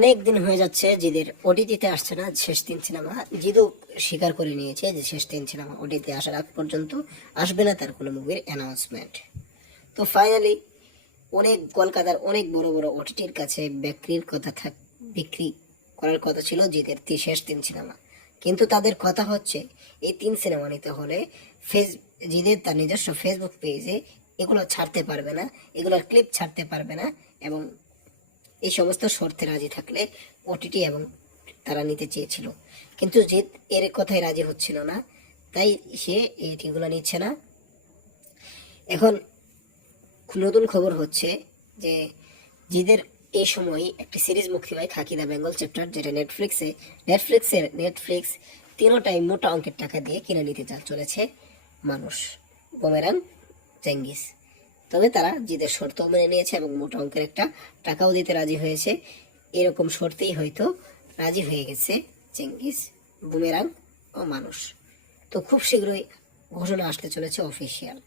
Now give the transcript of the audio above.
অনেক দিন হয়ে যাচ্ছে, জিদের ওটিটিতে আসছে না, শেষ তিন সিনেমা। জিদও স্বীকার করে নিয়েছে যে শেষ তিন সিনেমা ওটিতে আসার আগ পর্যন্ত আসবে না তার কোনো মুভির অ্যানাউন্সমেন্ট তো ফাইনালি অনেক কলকাতার অনেক বড় বড় ওটিটির কাছে বিক্রির কথা থাক, বিক্রি করার কথা ছিল জিদের শেষ তিন সিনেমা। কিন্তু তাদের কথা হচ্ছে, এই তিন সিনেমা নিতে হলে ফেস, জিদের তার নিজস্ব ফেসবুক পেজে এগুলো ছাড়তে পারবে না, এগুলোর ক্লিপ ছাড়তে পারবে না এবং এই সমস্ত শর্তে রাজি থাকলে ওটিটি এবং তারা নিতে চেয়েছিল। কিন্তু জিৎ এর কথায় রাজি হচ্ছিল না, তাই সে এটিগুলো নিচ্ছে না। এখন নতুন খবর হচ্ছে যে জিদের এই সময় একটি সিরিজ মুক্তি পায় খাকি দা বেঙ্গল চ্যাপ্টার, যেটা নেটফ্লিক্সে নেটফ্লিক্সের নেটফ্লিক্স তিনোটাই মোটা অঙ্কের টাকা দিয়ে কিনে নিতে চলেছে মানুষ। বোমেরাং চেঙ্গিস তবে তারা জিদের শর্ত মেনে নিয়েছে এবং মোটা অঙ্কের একটা টাকাও দিতে রাজি হয়েছে। এরকম শর্তেই হয়তো রাজি হয়ে গেছে চেঙ্গিস, বুমেরাং ও মানুষ। তো খুব শীঘ্রই ঘোষণা আসতে চলেছে অফিসিয়াল।